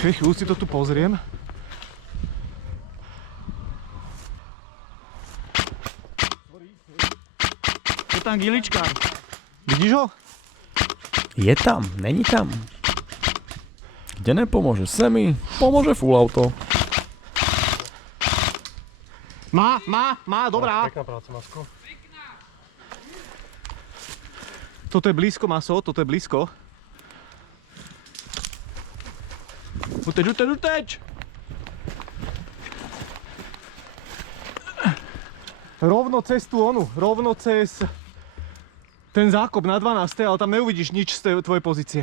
Počkej, chvíľu si to tu pozriem. Je tam giličkár. Vidíš ho? Je tam, není tam. Kde nepomôže semi, pomôže full auto. Má, dobrá. Pekná práca, Masko. Toto je blízko, Maso, toto je blízko. Uteč! Rovno cez tú onu, rovno cez ten zákop na 12, ale tam neuvidíš nič z tej tvojej pozície.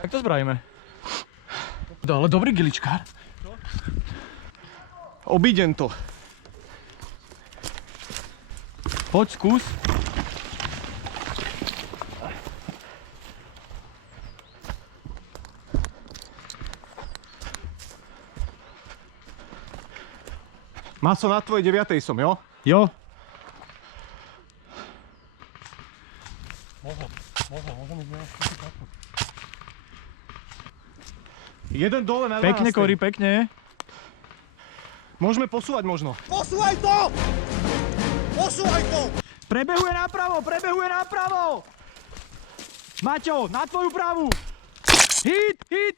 Jak to spravíme? Ale dobrý giličkár. Obídem to. Poď, skús. Maso, na tvojej 9. som, jo? Jo. Môžem ísť na takú. Jeden dole na 12. Pekne, Kory, pekne. Môžeme posúvať možno. Posúvaj to! Posúvaj to! Prebehuje napravo! Maťo, na tvoju pravú! Hit!